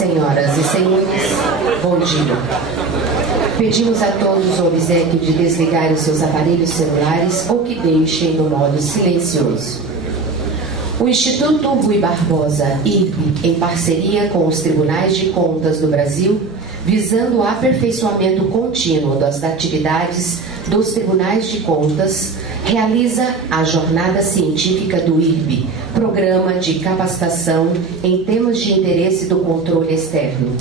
Senhoras e senhores, bom dia. Pedimos a todos o obséquio de desligar os seus aparelhos celulares ou que deixem no modo silencioso. O Instituto Rui Barbosa, IRB, em parceria com os Tribunais de Contas do Brasil, visando o aperfeiçoamento contínuo das atividades dos Tribunais de Contas, realiza a Jornada Científica do IRB, Programa de Capacitação em Temas de Interesse do Controle Externo,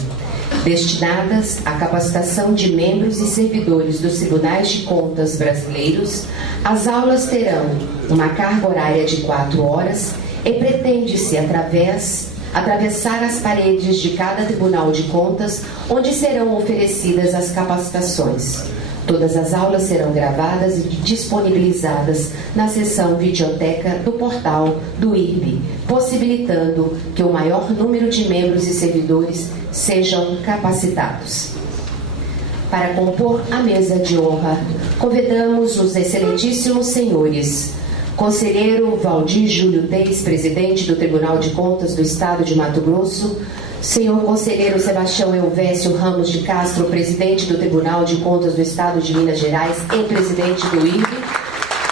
destinadas à capacitação de membros e servidores dos Tribunais de Contas brasileiros. As aulas terão uma carga horária de 4 horas e pretende-se atravessar as paredes de cada Tribunal de Contas, onde serão oferecidas as capacitações. Todas as aulas serão gravadas e disponibilizadas na seção videoteca do portal do IRB, possibilitando que o maior número de membros e servidores sejam capacitados. Para compor a mesa de honra, convidamos os excelentíssimos senhores Conselheiro Valdir Júlio Teis, presidente do Tribunal de Contas do Estado de Mato Grosso, senhor Conselheiro Sebastião Elvésio Ramos de Castro, presidente do Tribunal de Contas do Estado de Minas Gerais e presidente do IRB,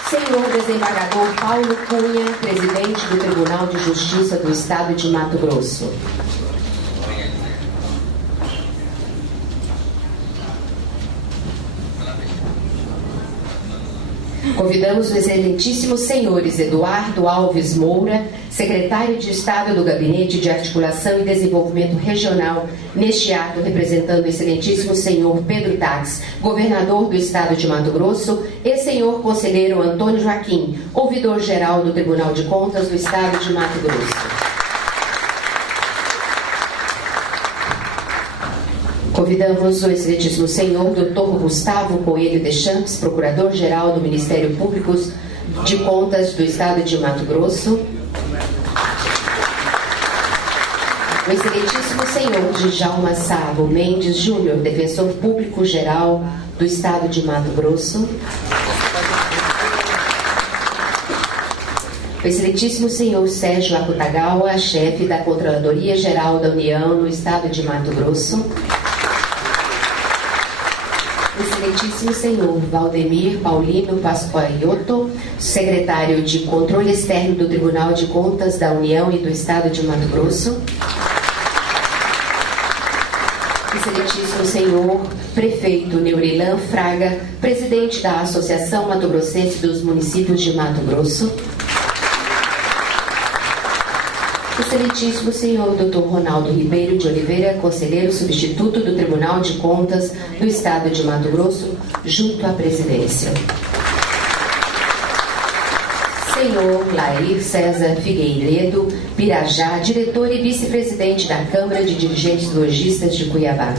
senhor desembargador Paulo Cunha, presidente do Tribunal de Justiça do Estado de Mato Grosso. Convidamos os excelentíssimos senhores Eduardo Alves Moura, secretário de Estado do Gabinete de Articulação e Desenvolvimento Regional, neste ato representando o excelentíssimo senhor Pedro Tax, governador do Estado de Mato Grosso, e senhor conselheiro Antônio Joaquim, ouvidor-geral do Tribunal de Contas do Estado de Mato Grosso. Convidamos o excelentíssimo senhor Dr. Gustavo Coelho Deschamps, procurador-geral do Ministério Público de Contas do Estado de Mato Grosso. O excelentíssimo senhor Djalma Sabo Mendes Júnior, defensor público-geral do Estado de Mato Grosso. O excelentíssimo senhor Sérgio Akutagawa, chefe da Controladoria Geral da União no Estado de Mato Grosso. O excelentíssimo senhor Valdemir Paulino Pascoaiotto, secretário de Controle Externo do Tribunal de Contas da União e do Estado de Mato Grosso. O excelentíssimo senhor prefeito Neurilan Fraga, presidente da Associação Mato Grossense dos Municípios de Mato Grosso. O excelentíssimo senhor Dr. Ronaldo Ribeiro de Oliveira, conselheiro substituto do Tribunal de Contas do Estado de Mato Grosso, junto à presidência. Senhor Lair César Figueiredo Pirajá, diretor e vice-presidente da Câmara de Dirigentes Lojistas de Cuiabá.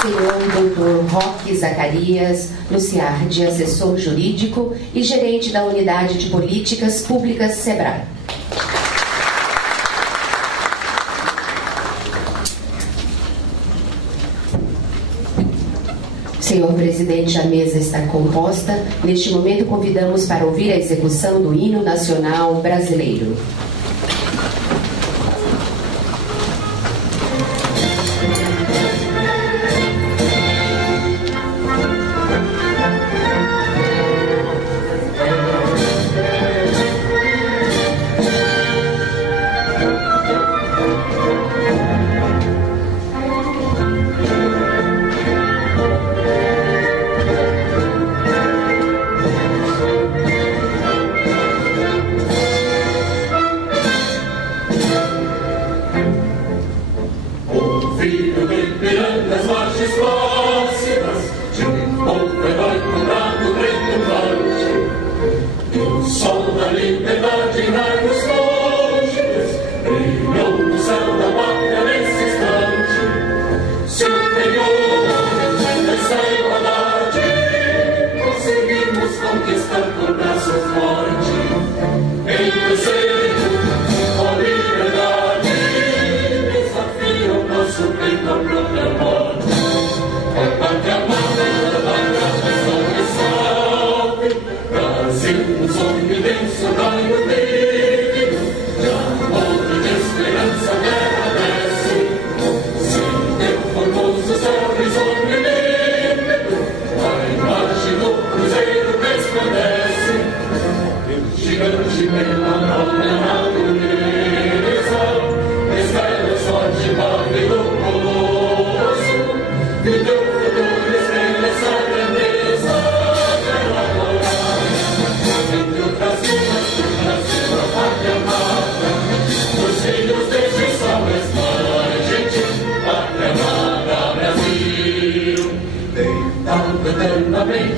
Senhor Dr. Roque Zacarias Luciardi, assessor jurídico e gerente da Unidade de Políticas Públicas SEBRAE. Senhor presidente, a mesa está composta. Neste momento, convidamos para ouvir a execução do Hino Nacional Brasileiro.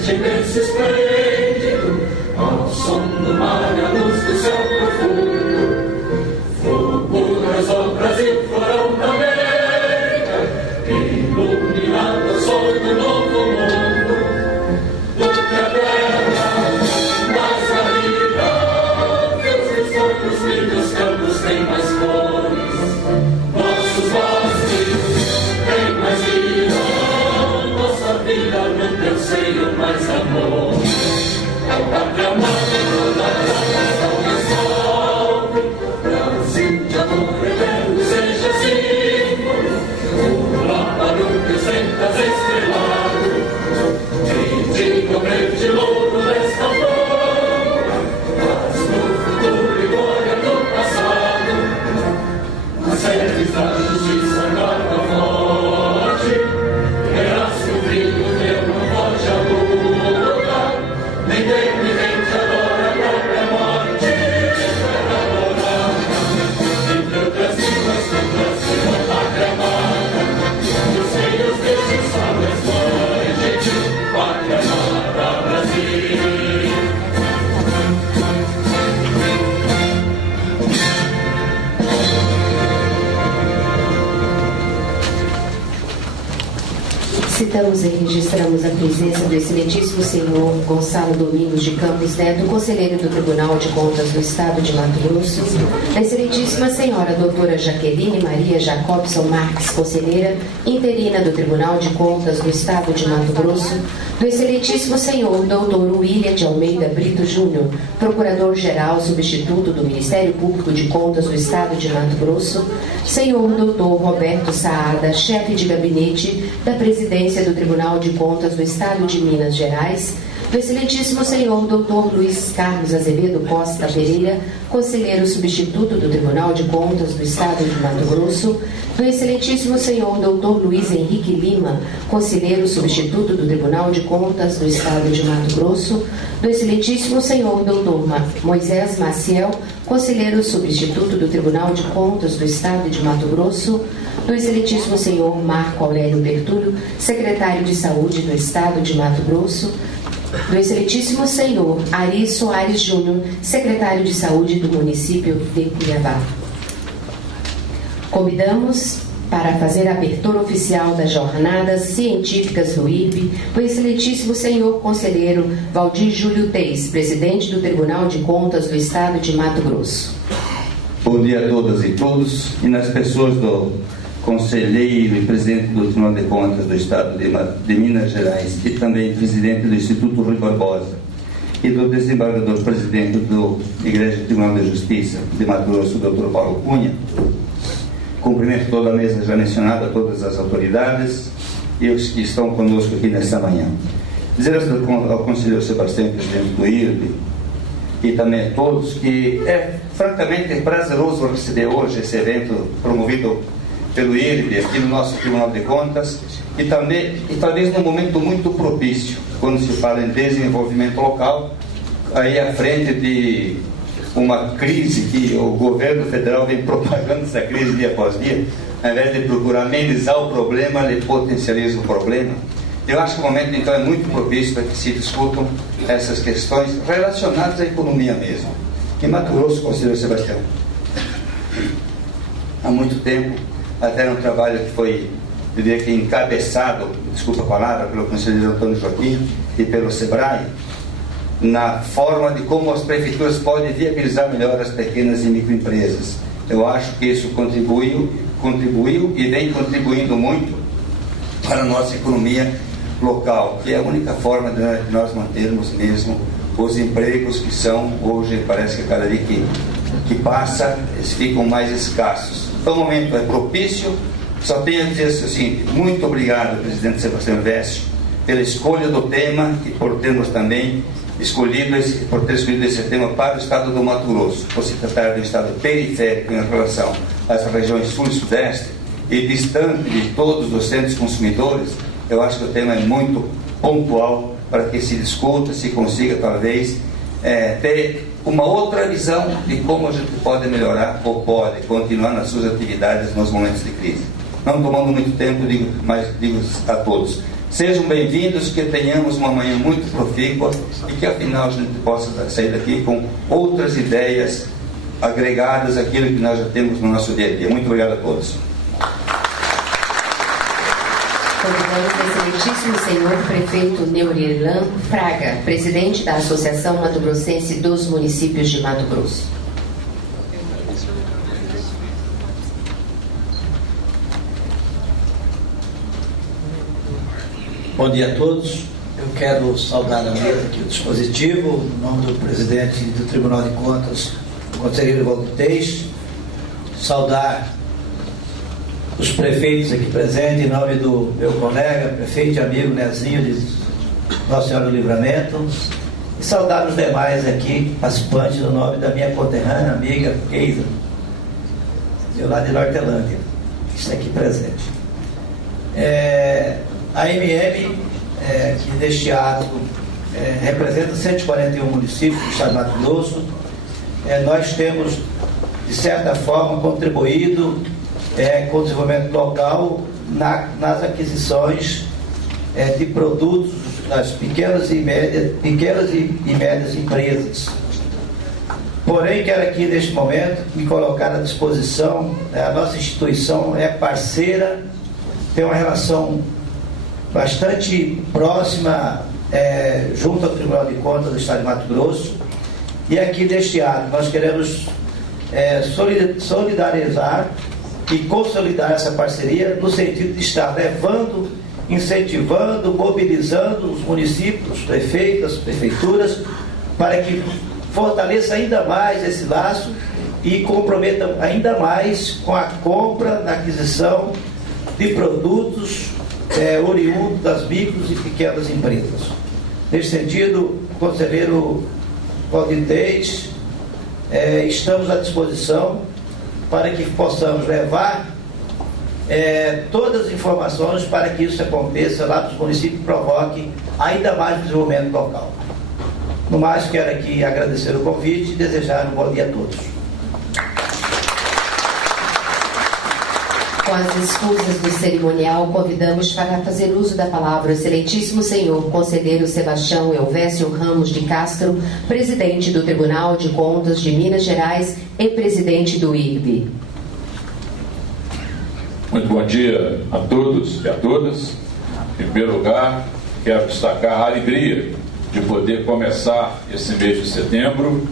brilhante, imenso, esplêndido, ao som do mar e à luz do céu profundo, fulguras ao Brasil, florão da América, iluminado o sol do novo mundo, do que a terra mais árida, que os campos, lindos campos têm mais cores, nossos bosques têm mais vida, nossa vida no teu seio mais amor. Pátria amada, toda a salve, salve, Brasil de amor eterno seja assim, o láparo que sentas estrelado, e diga o grande louro desta flor, mas no futuro e glória do passado, as sedes da justiça guarda forte, verás que o brilho teu não foge à luta, ninguém adora a própria morte, para adorar, entre outras línguas, contra a pátria amada, os reinos destes sábios forte, pátria amada, Brasil. Citamos e registramos a presença do excelentíssimo senhor Gonçalo Domingos de Campos Neto, conselheiro do Tribunal de Contas do Estado de Mato Grosso, da excelentíssima senhora doutora Jaqueline Maria Jacobson Marques, conselheira interina do Tribunal de Contas do Estado de Mato Grosso, do excelentíssimo senhor doutor William de Almeida Brito Júnior, procurador-geral substituto do Ministério Público de Contas do Estado de Mato Grosso, senhor doutor Roberto Saada, chefe de gabinete da presidência do Tribunal de Contas do Estado de Minas Gerais, do excelentíssimo senhor Dr. Luiz Carlos Azevedo Costa Pereira, conselheiro substituto do Tribunal de Contas do Estado de Mato Grosso, do excelentíssimo senhor Dr. Luiz Henrique Lima, conselheiro substituto do Tribunal de Contas do Estado de Mato Grosso, do excelentíssimo senhor Dr. Moisés Maciel, conselheiro substituto do Tribunal de Contas do Estado de Mato Grosso, do excelentíssimo senhor Marco Aurélio Bertulho, secretário de Saúde do Estado de Mato Grosso, do excelentíssimo senhor Ari Soares Júnior, secretário de Saúde do município de Cuiabá. Convidamos para fazer a abertura oficial das jornadas científicas do IRB o excelentíssimo senhor conselheiro Valdir Júlio Teis, presidente do Tribunal de Contas do Estado de Mato Grosso. Bom dia a todas e todos, e nas pessoas do conselheiro e presidente do Tribunal de Contas do Estado de Minas Gerais e também presidente do Instituto Rui Barbosa e do desembargador-presidente do Igreja Tribunal de Justiça de Mato Grosso, Dr. Paulo Cunha. Cumprimento toda a mesa já mencionada, todas as autoridades e os que estão conosco aqui nesta manhã. Dizer ao conselheiro Sebastião, presidente do IRB, e também a todos que é francamente prazeroso receber hoje esse evento promovido pelo IRB aqui no nosso Tribunal de Contas e talvez num momento muito propício, quando se fala em desenvolvimento local, aí à frente de uma crise que o governo federal vem propagando essa crise dia após dia, ao invés de procurar amenizar o problema, ele potencializa o problema. Eu acho que o momento então é muito propício para que se discutam essas questões relacionadas à economia mesmo. Em Mato Grosso, conselheiro Sebastião, há muito tempo, até um trabalho que foi, eu diria que encabeçado, desculpa a palavra, pelo conselheiro Antônio Joaquim e pelo SEBRAE, na forma de como as prefeituras podem viabilizar melhor as pequenas e microempresas. Eu acho que isso contribuiu e vem contribuindo muito para a nossa economia local, que é a única forma de nós mantermos mesmo os empregos que são, hoje parece que cada dia que passa, eles ficam mais escassos. Então o momento é propício. Só tenho a dizer o seguinte: muito obrigado, presidente Sebastião Vécio, pela escolha do tema e por termos também escolhido esse tema para o estado do Mato Grosso, por se tratar de um estado periférico em relação às regiões sul e sudeste e distante de todos os centros consumidores. Eu acho que o tema é muito pontual para que se discuta, se consiga talvez ter uma outra visão de como a gente pode melhorar ou pode continuar nas suas atividades nos momentos de crise. Não tomando muito tempo, digo a todos, Sejam bem-vindos, que tenhamos uma manhã muito profícua e que afinal a gente possa sair daqui com outras ideias agregadas àquilo que nós já temos no nosso dia a dia. Muito obrigado a todos. Convidamos o excelentíssimo senhor prefeito Neurirlan Fraga, presidente da Associação Mato Grossense dos Municípios de Mato Grosso. Bom dia a todos. Eu quero saudar a mesa aqui, o dispositivo, em nome do presidente do Tribunal de Contas, o conselheiro Valdir Teix, saudar os prefeitos aqui presentes, em nome do meu colega, prefeito e amigo Nezinho de Nossa Senhora do Livramento, e saudar os demais aqui, participantes, no nome da minha conterrânea, amiga Keisa, de lá de Nortelândia, que está aqui presente. A MM, que neste ato representa 141 municípios do estado de Mato Grosso, nós temos, de certa forma, contribuído com o desenvolvimento local nas aquisições de produtos das pequenas e médias empresas. Porém, quero aqui, neste momento, me colocar à disposição. A nossa instituição é parceira, tem uma relação bastante próxima junto ao Tribunal de Contas do Estado de Mato Grosso, e aqui neste ato nós queremos solidarizar e consolidar essa parceria no sentido de estar levando, incentivando, mobilizando os municípios, os prefeitos, as prefeituras, para que fortaleça ainda mais esse laço e comprometa ainda mais com a compra, na aquisição de produtos oriundo das micros e pequenas empresas. Nesse sentido, conselheiro Valdir Teix, estamos à disposição para que possamos levar todas as informações para que isso aconteça lá nos municípios e provoque ainda mais desenvolvimento local. No mais, quero aqui agradecer o convite e desejar um bom dia a todos. Com as escusas do cerimonial, convidamos para fazer uso da palavra o excelentíssimo senhor conselheiro Sebastião Elvésio Ramos de Castro, presidente do Tribunal de Contas de Minas Gerais e presidente do IRB. Muito bom dia a todos e a todas. Em primeiro lugar, quero destacar a alegria de poder começar esse mês de setembro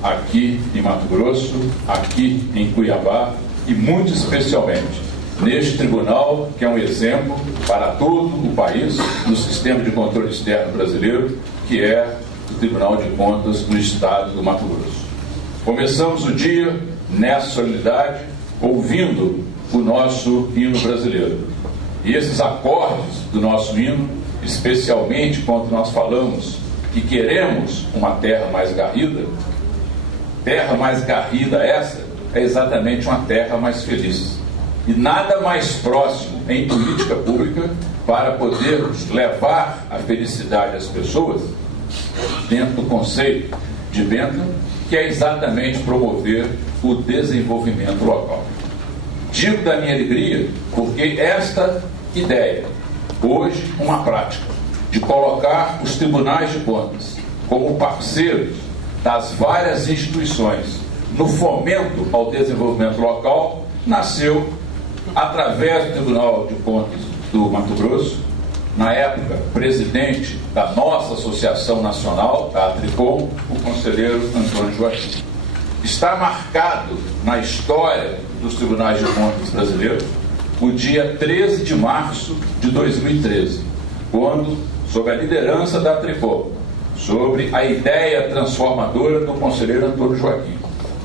aqui em Mato Grosso, aqui em Cuiabá e muito especialmente neste tribunal, que é um exemplo para todo o país no sistema de controle externo brasileiro, que é o Tribunal de Contas do Estado do Mato Grosso. Começamos o dia nessa solenidade ouvindo o nosso hino brasileiro. E esses acordes do nosso hino, especialmente quando nós falamos que queremos uma terra mais garrida essa é exatamente uma terra mais feliz. E nada mais próximo em política pública para podermos levar a felicidade às pessoas dentro do conceito de Bentham, que é exatamente promover o desenvolvimento local. Digo da minha alegria porque esta ideia, hoje uma prática, de colocar os tribunais de contas como parceiros das várias instituições no fomento ao desenvolvimento local, nasceu através do Tribunal de Contas do Mato Grosso, na época presidente da nossa Associação Nacional, da Tricom, o conselheiro Antônio Joaquim. Está marcado na história dos Tribunais de Contas brasileiros o dia 13 de março de 2013, quando, sob a liderança da Tricom, sobre a ideia transformadora do conselheiro Antônio Joaquim,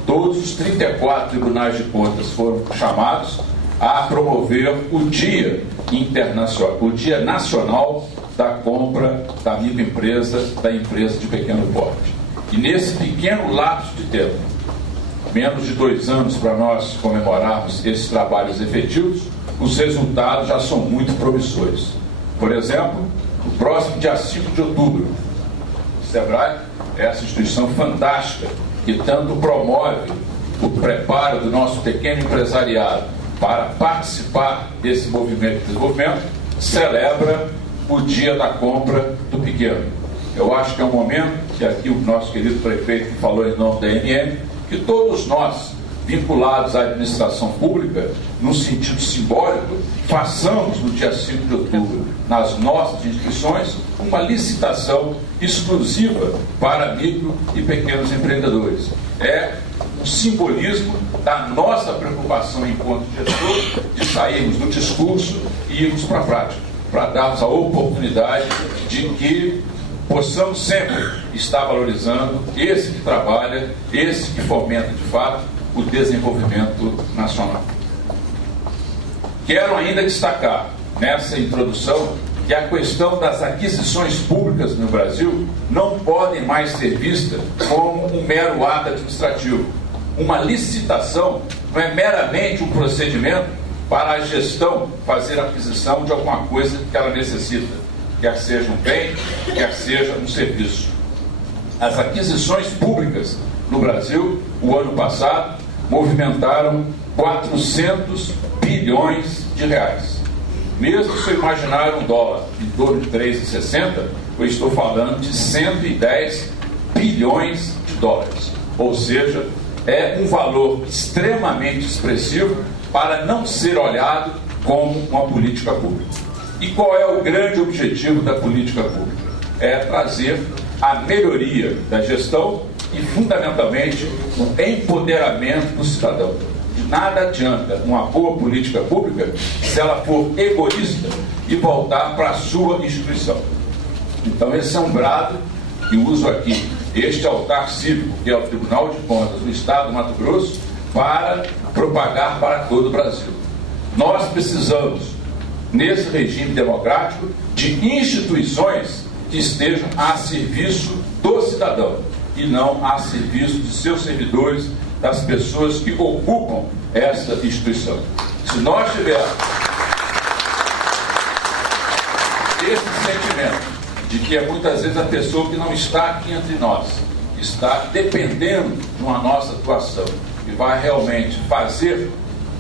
todos os 34 tribunais de contas foram chamados a promover o Dia Internacional, o Dia Nacional da Compra da Microempresa, da empresa de pequeno porte. E nesse pequeno lapso de tempo, menos de 2 anos para nós comemorarmos esses trabalhos efetivos, os resultados já são muito promissores. Por exemplo, no próximo dia 5 de outubro, o SEBRAE, essa instituição fantástica que tanto promove o preparo do nosso pequeno empresariado para participar desse movimento de desenvolvimento, celebra o dia da compra do pequeno. Eu acho que é um momento, que aqui o nosso querido prefeito falou em nome da ANM, que todos nós, vinculados à administração pública, no sentido simbólico, façamos no dia 5 de outubro, nas nossas instituições, uma licitação exclusiva para micro e pequenos empreendedores. É um simbolismo da nossa preocupação enquanto gestor de sairmos do discurso e irmos para a prática, para darmos a oportunidade de que possamos sempre estar valorizando esse que trabalha, esse que fomenta de fato o desenvolvimento nacional. Quero ainda destacar nessa introdução que a questão das aquisições públicas no Brasil não podem mais ser vistas como um mero ato administrativo. Uma licitação não é meramente um procedimento para a gestão fazer a aquisição de alguma coisa que ela necessita, quer seja um bem, quer seja um serviço. As aquisições públicas no Brasil, o ano passado, movimentaram 400 bilhões de reais. Mesmo se eu imaginar um dólar em torno de 3,60, eu estou falando de 110 bilhões de dólares. Ou seja, é um valor extremamente expressivo para não ser olhado como uma política pública. E qual é o grande objetivo da política pública? É trazer a melhoria da gestão e, fundamentalmente, o empoderamento do cidadão. De nada adianta uma boa política pública se ela for egoísta e voltar para a sua instituição. Então, esse é um brado que uso aqui, este altar cívico, que é o Tribunal de Contas do Estado do Mato Grosso, para propagar para todo o Brasil. Nós precisamos, nesse regime democrático, de instituições que estejam a serviço do cidadão e não a serviço de seus servidores, das pessoas que ocupam essa instituição. Se nós tivermos esse sentimento de que é muitas vezes a pessoa que não está aqui entre nós, está dependendo de uma nossa atuação e vai realmente fazer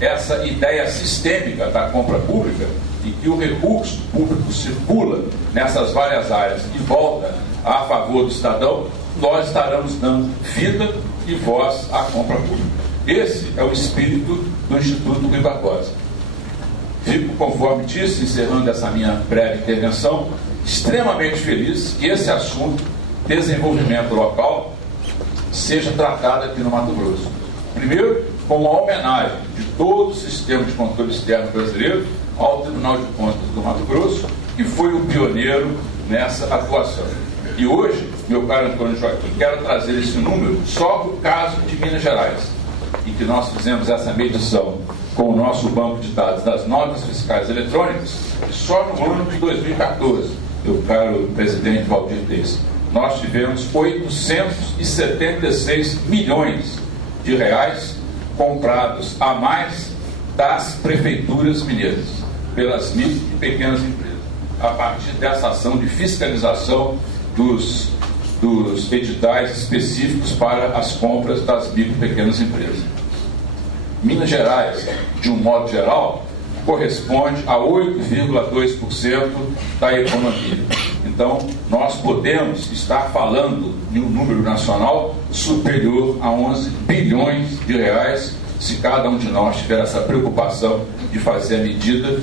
essa ideia sistêmica da compra pública e que o recurso público circula nessas várias áreas e volta a favor do cidadão, nós estaremos dando vida e voz à compra pública. Esse é o espírito do Instituto Rui Barbosa. Fico, conforme disse, encerrando essa minha breve intervenção, extremamente feliz que esse assunto, desenvolvimento local, seja tratado aqui no Mato Grosso. Primeiro, com uma homenagem de todo o sistema de controle externo brasileiro ao Tribunal de Contas do Mato Grosso, que foi o pioneiro nessa atuação. E hoje, meu caro Antônio Joaquim, quero trazer esse número só para o caso de Minas Gerais, em que nós fizemos essa medição com o nosso banco de dados das notas fiscais eletrônicas, e só no ano de 2014, meu caro presidente Valdir Teis, nós tivemos 876 milhões de reais comprados a mais das prefeituras mineiras, pelas micro e pequenas empresas, a partir dessa ação de fiscalização dos editais específicos para as compras das micro e pequenas empresas. Minas Gerais, de um modo geral, corresponde a 8,2% da economia. Então, nós podemos estar falando de um número nacional superior a 11 bilhões de reais se cada um de nós tiver essa preocupação de fazer a medida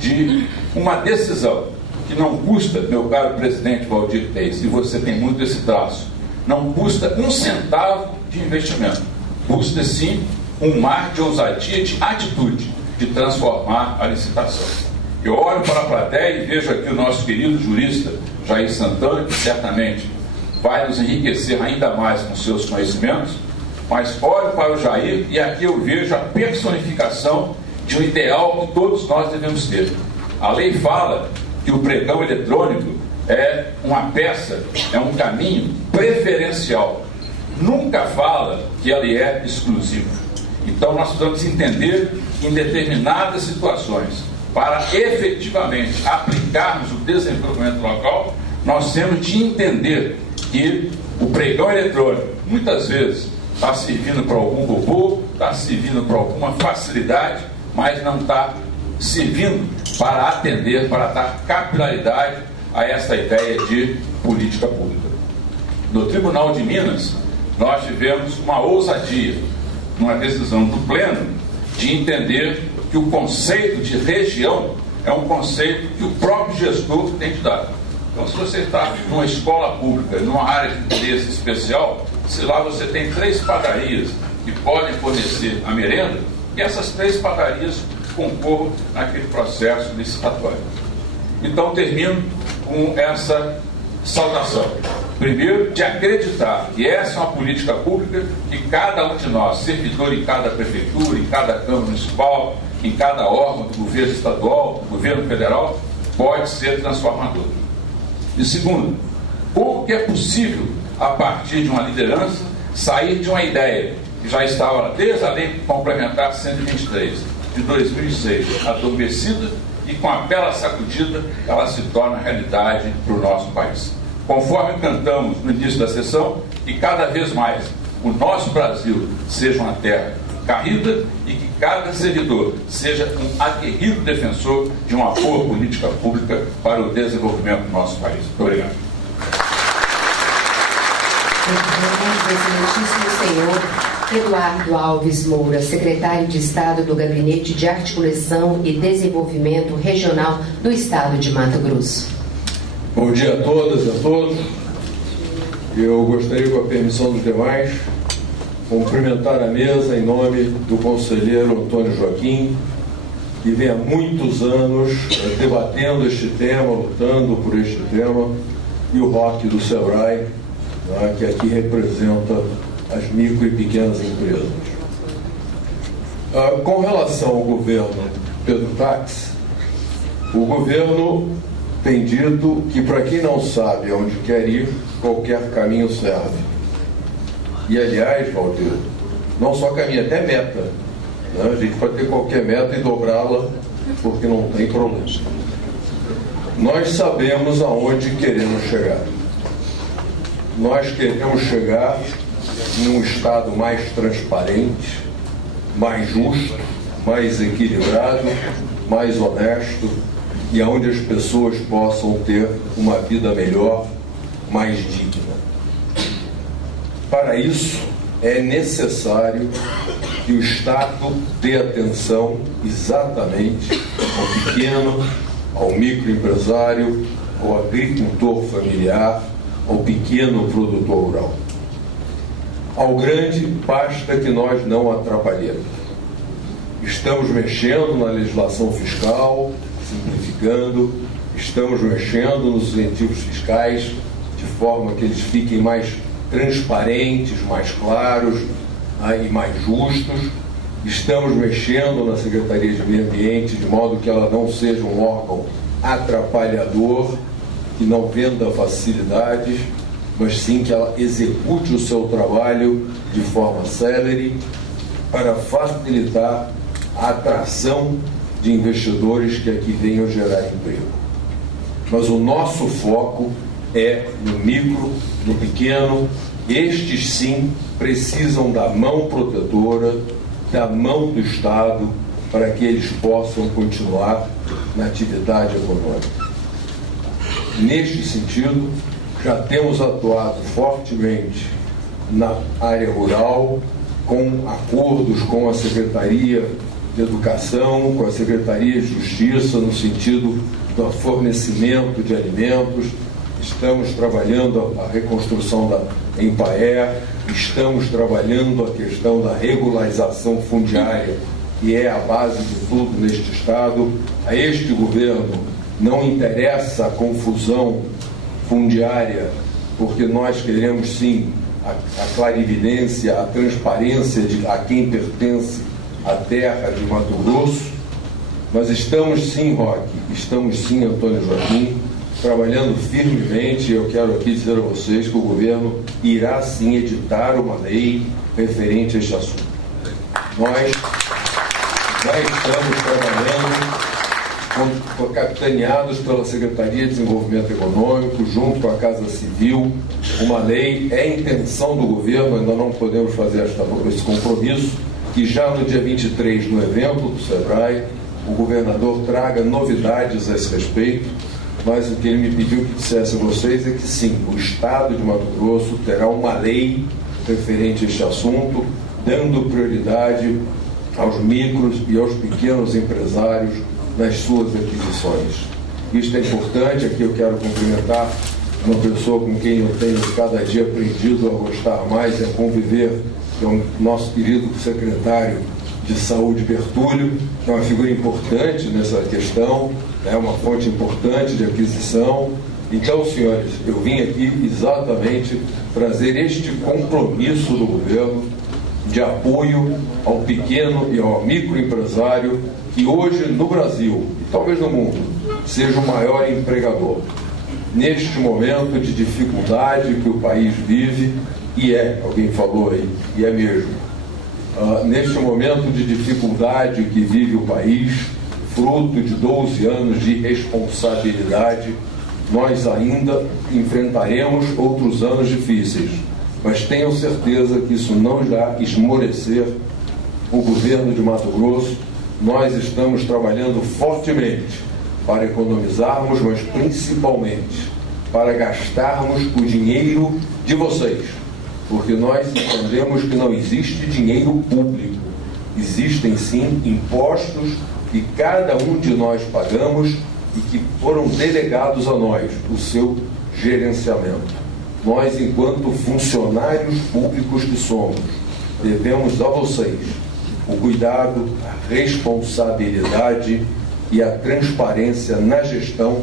de uma decisão que não custa, meu caro presidente Valdir Teis, e você tem muito esse traço, não custa um centavo de investimento, custa sim um mar de ousadia, de atitude, de transformar a licitação. Eu olho para a plateia e vejo aqui o nosso querido jurista Jair Santana, que certamente vai nos enriquecer ainda mais com seus conhecimentos, mas olho para o Jair e aqui eu vejo a personificação de um ideal que todos nós devemos ter. A lei fala que o pregão eletrônico é uma peça, é um caminho preferencial. Nunca fala que ele é exclusivo. Então nós precisamos entender que em determinadas situações, para efetivamente aplicarmos o desenvolvimento local, nós temos de entender que o pregão eletrônico, muitas vezes, está servindo para algum robô, está servindo para alguma facilidade, mas não está servindo para atender, para dar capilaridade a essa ideia de política pública. No Tribunal de Minas, nós tivemos uma ousadia, numa decisão do Pleno, de entender que o conceito de região é um conceito que o próprio gestor tem de dar. Então, se você está numa escola pública, numa área de interesse especial, se lá você tem 3 padarias que podem fornecer a merenda, e essas 3 padarias concorram naquele processo licitatório. Então, termino com essa saudação. Primeiro, de acreditar que essa é uma política pública que cada um de nós, servidor em cada prefeitura, em cada Câmara Municipal, em cada órgão do governo estadual, do governo federal, pode ser transformador. E segundo, como que é possível, a partir de uma liderança, sair de uma ideia que já estava desde a Lei Complementar 123 de 2006, adormecida, e com a bela sacudida ela se torna realidade para o nosso país. Conforme cantamos no início da sessão, que cada vez mais o nosso Brasil seja uma terra carrida e que cada servidor seja um aguerrido defensor de uma boa política pública para o desenvolvimento do nosso país. Muito obrigado. Excelentíssimo senhor Eduardo Alves Moura, secretário de Estado do Gabinete de Articulação e Desenvolvimento Regional do Estado de Mato Grosso. Bom dia a todas e a todos. Eu gostaria, com a permissão dos demais, cumprimentar a mesa em nome do conselheiro Antônio Joaquim, que vem há muitos anos debatendo este tema, lutando por este tema, e o ROC do SEBRAE, que aqui representa as micro e pequenas empresas. Com relação ao governo Pedro Táxi, o governo tem dito que, para quem não sabe aonde quer ir, qualquer caminho serve. E, aliás, Valdir, não só caminho, até meta. Né? A gente pode ter qualquer meta e dobrá-la, porque não tem problema. Nós sabemos aonde queremos chegar. Nós queremos chegar em um Estado mais transparente, mais justo, mais equilibrado, mais honesto, e onde as pessoas possam ter uma vida melhor, mais digna. Para isso, é necessário que o Estado dê atenção exatamente ao pequeno, ao microempresário, ao agricultor familiar, ao pequeno produtor rural. Ao grande, basta que nós não atrapalhemos. Estamos mexendo na legislação fiscal, simplificando, estamos mexendo nos incentivos fiscais, de forma que eles fiquem mais transparentes, mais claros e mais justos. Estamos mexendo na Secretaria de Meio Ambiente, de modo que ela não seja um órgão atrapalhador, que não venda facilidades, mas sim que ela execute o seu trabalho de forma célere para facilitar a atração de investidores que aqui venham gerar emprego. Mas o nosso foco é no micro, no pequeno. Estes sim precisam da mão protetora, da mão do Estado, para que eles possam continuar na atividade econômica. Neste sentido, já temos atuado fortemente na área rural, com acordos com a Secretaria de Educação, com a Secretaria de Justiça, no sentido do fornecimento de alimentos. Estamos trabalhando a reconstrução da Empaer, estamos trabalhando a questão da regularização fundiária, que é a base de tudo neste Estado. A este governo não interessa a confusão fundiária, porque nós queremos sim a clarividência, a transparência de a quem pertence a terra de Mato Grosso. Mas estamos sim, Roque, estamos sim, Antônio Joaquim, trabalhando firmemente. Eu quero aqui dizer a vocês que o governo irá sim editar uma lei referente a este assunto. Nós já estamos trabalhando capitaneados pela Secretaria de Desenvolvimento Econômico, junto com a Casa Civil, uma lei. É a intenção do governo, ainda não podemos fazer esse compromisso, que já no dia 23, no evento do SEBRAE, o governador traga novidades a esse respeito, mas o que ele me pediu que dissesse a vocês é que sim, o Estado de Mato Grosso terá uma lei referente a este assunto, dando prioridade aos micros e aos pequenos empresários nas suas aquisições. Isto é importante. Aqui eu quero cumprimentar uma pessoa com quem eu tenho cada dia aprendido a gostar mais e a conviver, que é o nosso querido secretário de Saúde, Bertúlio, que é uma figura importante nessa questão, é uma fonte importante de aquisição. Então, senhores, eu vim aqui exatamente trazer este compromisso do governo de apoio ao pequeno e ao microempresário, que hoje no Brasil, e talvez no mundo, seja o maior empregador. Neste momento de dificuldade que o país vive, e alguém falou aí, e é mesmo, neste momento de dificuldade que vive o país, fruto de 12 anos de responsabilidade, nós ainda enfrentaremos outros anos difíceis, mas tenham certeza que isso não irá esmorecer o governo de Mato Grosso. Nós estamos trabalhando fortemente para economizarmos, mas principalmente para gastarmos o dinheiro de vocês, porque nós entendemos que não existe dinheiro público, existem sim impostos que cada um de nós pagamos e que foram delegados a nós, o seu gerenciamento. Nós, enquanto funcionários públicos que somos, devemos a vocês o cuidado, a responsabilidade e a transparência na gestão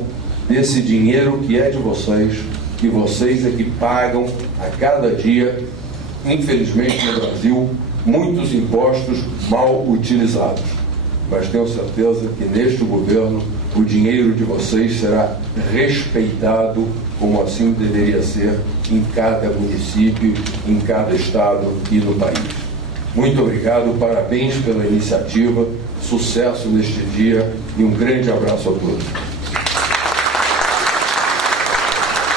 desse dinheiro que é de vocês, que vocês é que pagam a cada dia, infelizmente no Brasil, muitos impostos mal utilizados. Mas tenho certeza que neste governo o dinheiro de vocês será respeitado, como assim deveria ser em cada município, em cada estado e no país. Muito obrigado, parabéns pela iniciativa, sucesso neste dia e um grande abraço a todos.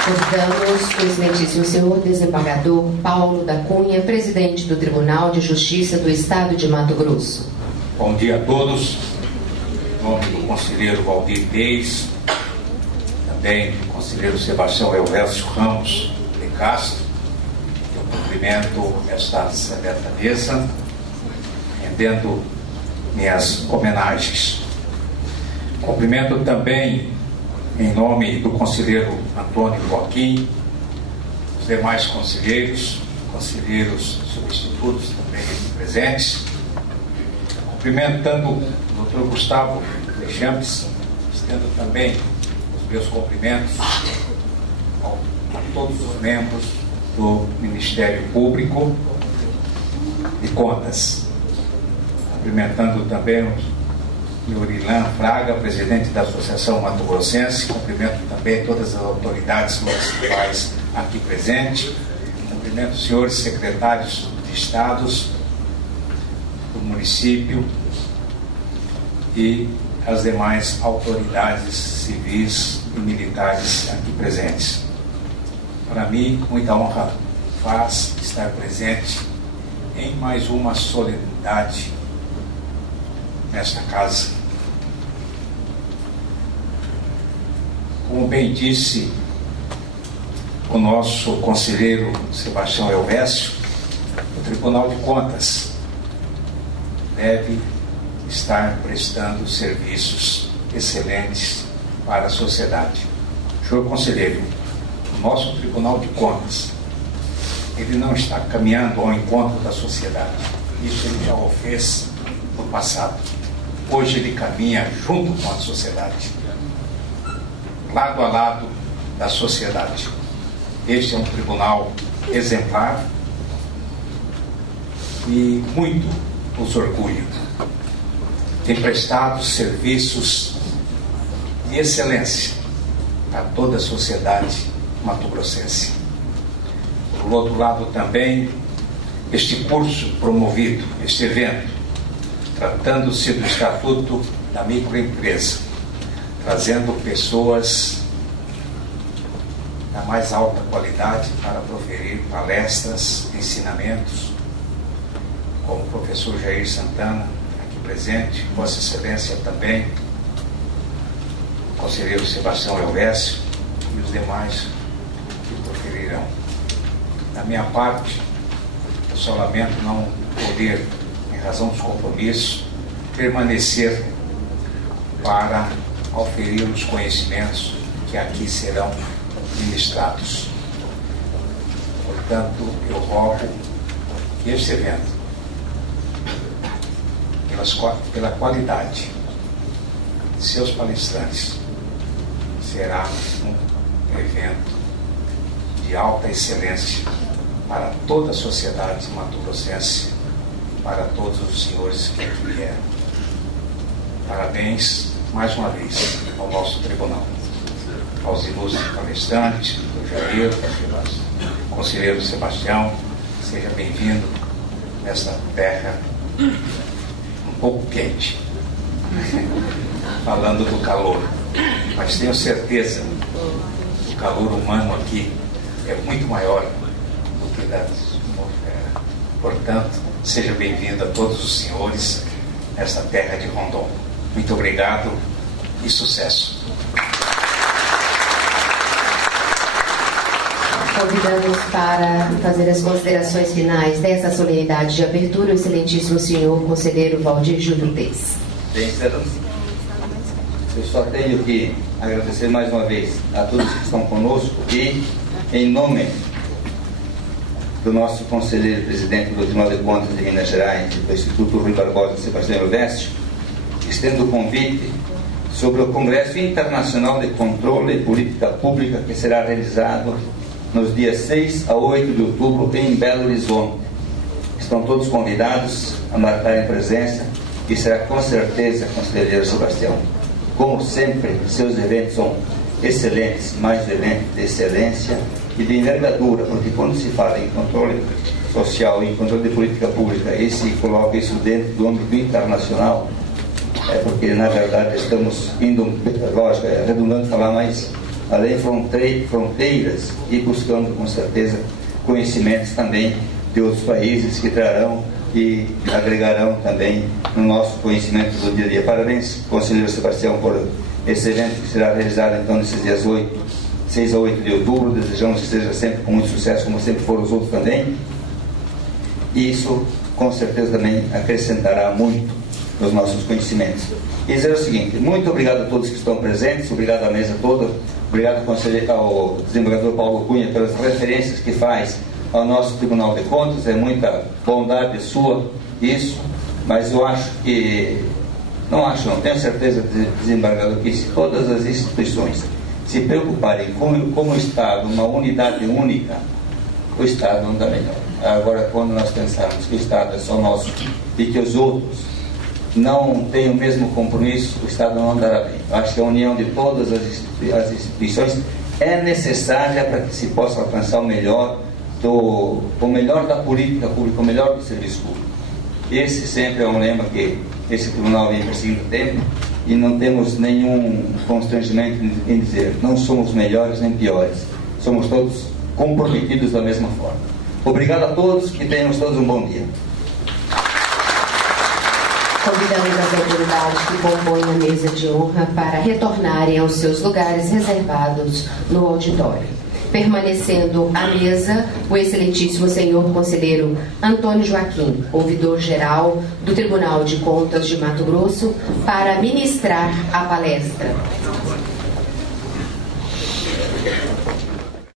Convidamos o excelentíssimo senhor desembargador Paulo da Cunha, presidente do Tribunal de Justiça do Estado de Mato Grosso. Bom dia a todos. Em nome do conselheiro Valdir Reis, também do conselheiro Sebastião Elvésio Ramos de Castro, eu cumprimento esta seleta mesa, rendendo minhas homenagens. Cumprimento também, em nome do conselheiro Antônio Joaquim, os demais conselheiros substitutos também aqui presentes, cumprimentando o Dr. Gustavo Deschamps, estendo também os meus cumprimentos a todos os membros do Ministério Público de Contas, cumprimentando também o Yurilan Fraga, presidente da Associação Mato Grossense, cumprimento também todas as autoridades municipais aqui presentes, cumprimento os senhores secretários de estados do município e as demais autoridades civis e militares aqui presentes. Para mim, muita honra faz estar presente em mais uma solenidade nesta casa. Como bem disse o nosso conselheiro Sebastião Elvésio, o Tribunal de Contas deve estar prestando serviços excelentes para a sociedade. Senhor conselheiro, o nosso Tribunal de Contas, ele não está caminhando ao encontro da sociedade. Isso ele já o fez no passado. Hoje ele caminha junto com a sociedade, lado a lado da sociedade. Este é um tribunal exemplar e muito nos orgulha. Tem prestado serviços de excelência a toda a sociedade mato-grossense. Por outro lado também, este curso promovido, este evento, tratando-se do Estatuto da Microempresa, trazendo pessoas da mais alta qualidade para proferir palestras, ensinamentos, como o professor Jair Santana, aqui presente, Vossa Excelência também, o conselheiro Sebastião Elvésio e os demais que proferirão. Da minha parte, eu só lamento não poder, em razão dos compromissos, permanecer para auferir os conhecimentos que aqui serão ministrados. Portanto, eu rogo que este evento, pela qualidade de seus palestrantes, será um evento de alta excelência para toda a sociedade mato-grossense, para todos os senhores que aqui vieram. Parabéns, mais uma vez, ao nosso tribunal, aos ilustres palestrantes, do Jair, do conselheiro Sebastião. Seja bem-vindo nesta terra um pouco quente, falando do calor, mas tenho certeza que o calor humano aqui é muito maior do que da atmosfera. Portanto, seja bem-vindo a todos os senhores nesta terra de Rondon. Muito obrigado e sucesso. Convidamos para fazer as considerações finais dessa solenidade de abertura o excelentíssimo senhor conselheiro Valdir Júlio Teis. Bem, cidadãos, eu só tenho que agradecer mais uma vez a todos que estão conosco e, em nome do nosso conselheiro presidente do Tribunal de Contas de Minas Gerais e do Instituto Rui Barbosa, Sebastião Elvésio, estendo o convite sobre o Congresso Internacional de Controle e Política Pública que será realizado nos dias 6 a 8 de outubro em Belo Horizonte. Estão todos convidados a marcarem presença e será com certeza, conselheiro Sebastião, como sempre, seus eventos são excelentes, mais eventos de excelência e de envergadura, porque quando se fala em controle social e em controle de política pública e se coloca isso dentro do âmbito internacional, é porque na verdade estamos indo, lógico, é redundante falar, mas além fronteiras e buscando com certeza conhecimentos também de outros países que trarão e agregarão também no nosso conhecimento do dia a dia. Parabéns, conselheiro Sebastião, por esse evento que será realizado então nesses dias 6 a 8 de outubro. Desejamos que seja sempre com muito sucesso, como sempre foram os outros também. E isso com certeza também acrescentará muito nos nossos conhecimentos. E dizer o seguinte: muito obrigado a todos que estão presentes, obrigado à mesa toda, obrigado ao desembargador Paulo Cunha pelas referências que faz ao nosso Tribunal de Contas. É muita bondade sua isso, mas eu acho que, não tenho certeza, desembargador, que se todas as instituições se preocuparem como o Estado, uma unidade única, o Estado anda melhor. Agora, quando nós pensarmos que o Estado é só nosso e que os outros não têm o mesmo compromisso, o Estado não andará bem. Eu acho que a união de todas as instituições é necessária para que se possa alcançar o melhor da política pública, o melhor do serviço público. Esse sempre é um lema que esse tribunal vem perseguindo o tempo, e não temos nenhum constrangimento em dizer não somos melhores nem piores, somos todos comprometidos da mesma forma. Obrigado a todos, que tenhamos todos um bom dia. Convidamos as autoridades que compõem a mesa de honra para retornarem aos seus lugares reservados no auditório. Permanecendo à mesa, o excelentíssimo senhor conselheiro Antônio Joaquim, ouvidor-geral do Tribunal de Contas de Mato Grosso, para ministrar a palestra.